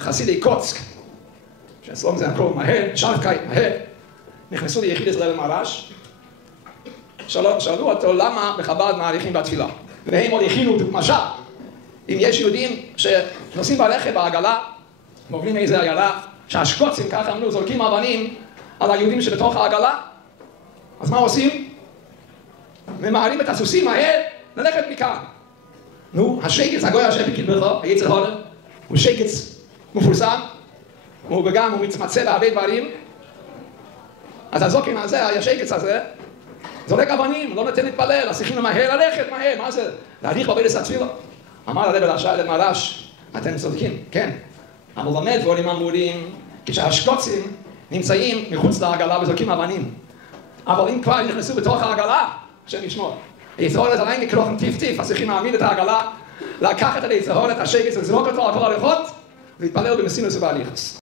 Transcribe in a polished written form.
חסידי קוצק, שאצלם זה הכל מהר, שרקאית מהר, נכנסו ליחידס ליל מרש, שאלו אותו למה בחב"ד מעריכים בתפילה. והם עוד הכינו משל, אם יש יהודים שנוסעים ברכב בעגלה, מובילים איזה עגלה, שהשקוצים, ככה אמרו, זורקים אבנים על היהודים שבתוך העגלה, אז מה עושים? ממהרים את הסוסים מהר ללכת מכאן. נו, השקץ, הגוי השם בקדמתו, היצר הורר, הוא שקץ מפורסם, וגם הוא מתמצא בהרבה דברים, אז הזוקין הזה, השקץ הזה, זורק אבנים, לא נותן להתפלל, אז צריכים מהר ללכת, מהר, מה זה? להאריך בברס התפילה. אמר הרב למרש, אתם צודקים, כן, אבל באמת דברים אמורים, כשהשקוצים נמצאים מחוץ לעגלה וזורקים אבנים. אבל אם כבר נכנסו בתוך העגלה, השם ישמור. היצהורת עליהם מכרוכם טיף-טיף, אז צריכים להעמיד את העגלה, לקחת את היצהורת, השקץ, לזרוק אותו על כל הריחות, ולהתפלל במסינוס ובהליכוס.